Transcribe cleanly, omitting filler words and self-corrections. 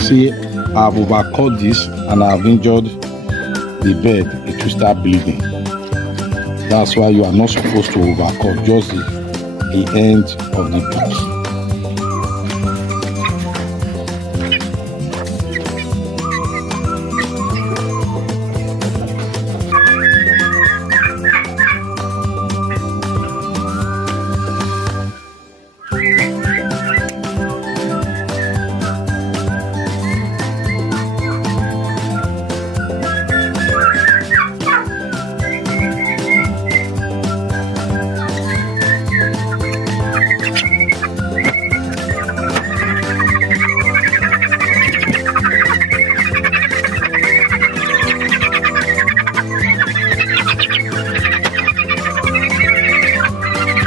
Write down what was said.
see I've overcut this and I've injured the bed. It will start bleeding. That's why you are not supposed to overcut just the end of the beak.